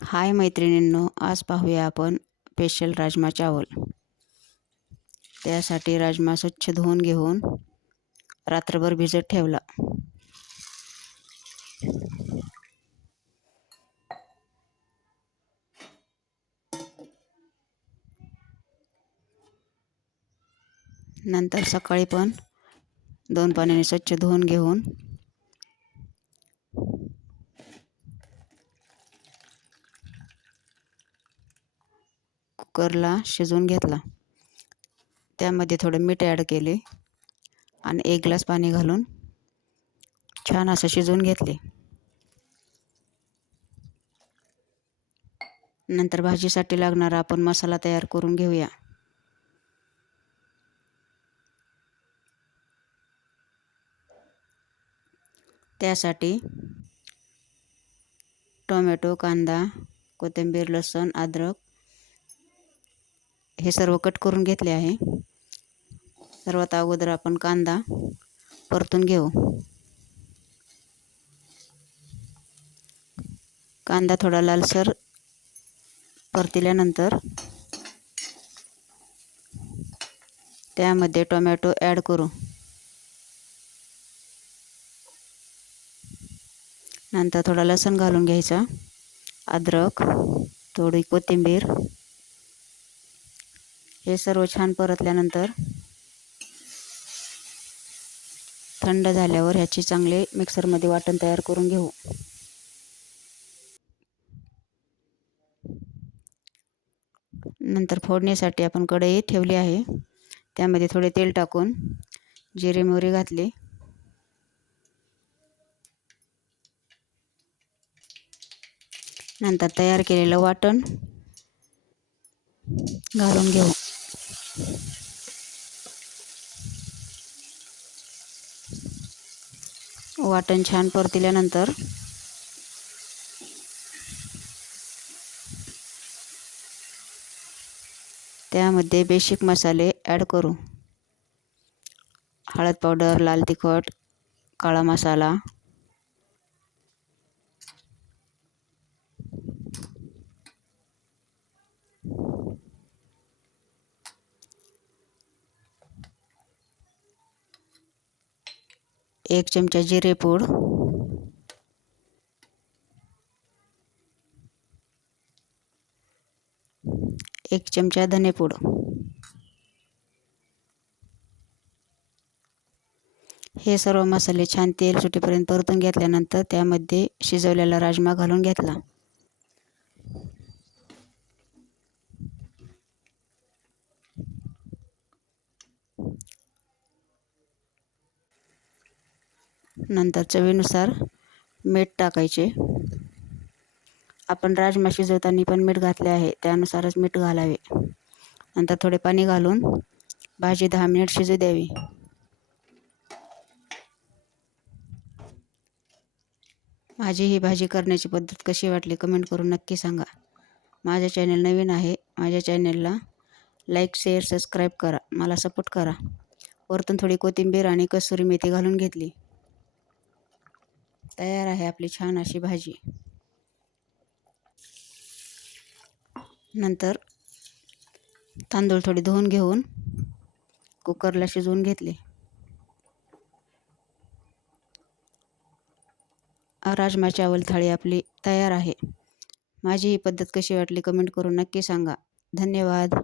हाय मैत्रिणींनो, आज पाहूया आपण स्पेशल राजमा चावल। त्यासाठी राजमा स्वच्छ धुवून घेऊन रात्रभर भिजत ठेवला। नंतर सकाळी पण 2 पाण्याने स्वच्छ धुवून घेऊन कुकरला शिजवून घेतला। त्यामध्ये थोडे मीठ ॲड केले आणि 1 ग्लास पाणी घालून छान असं शिजवून घेतले। नंतर भाजीसाठी लागणारा आपण मसाला तयार करून घेऊया। त्यासाठी टोमॅटो, कांदा, कोथिंबीर, लसूण, अद्रक हे सर्व कट करून घेतले आहे। सर्वात अगोदर आपण कांदा परतून घेऊ। कांदा थोडा लालसर परतल्यानंतर त्यामध्ये टोमॅटो ॲड करू। नंतर थोडा लसूण घालून घ्यायचा, अद्रक, थोडी कोथिंबीर। हे सर्व छान परतल्यानंतर थंड झाल्यावर ह्याची चांगले मिक्सरमध्ये वाटण तयार करून घेऊ। नंतर फोडणीसाठी आपण कढई ठेवली आहे। त्यामध्ये थोडे तेल टाकून जिरे मोहरी घातली। नंतर तयार केलेलं वाटण घालून घेऊ। वाटण छान परतल्यानंतर त्यामध्ये बेसिक मसाले ॲड करू। हळद पावडर, लाल तिखट, काळा मसाला, एक चमचा जिरे पूड, एक चमचा धनेपूड, हे सर्व मसाले छान तेल सुटेपर्यंत परतून घेतल्यानंतर त्यामध्ये शिजवलेला राजमा घालून घेतला। नंतर चवीनुसार मीठ टाकायचे। आपण राजमा शिजवताना पण मीठ घातले आहे, त्यानुसारच मीठ घालावे। नंतर थोडे पाणी घालून भाजी 10 मिनिट शिजू द्यावी। माझी ही भाजी करण्याची पद्धत कशी वाटली कमेंट करून नक्की सांगा। माझे चॅनल नवीन आहे, माझ्या चॅनलला लाईक, शेअर, सबस्क्राईब करा, मला सपोर्ट करा। वरतून थोडी कोथिंबीर आणि कसुरी मेथी घालून घेतली। तयार आहे आपली छान अशी भाजी। नंतर तांदूळ थोडे धुवून घेऊन कुकरला शिजवून घेतले। राजमा चावल थाळी आपली तयार आहे। माझी ही पद्धत कशी वाटली कमेंट करून नक्की सांगा। धन्यवाद।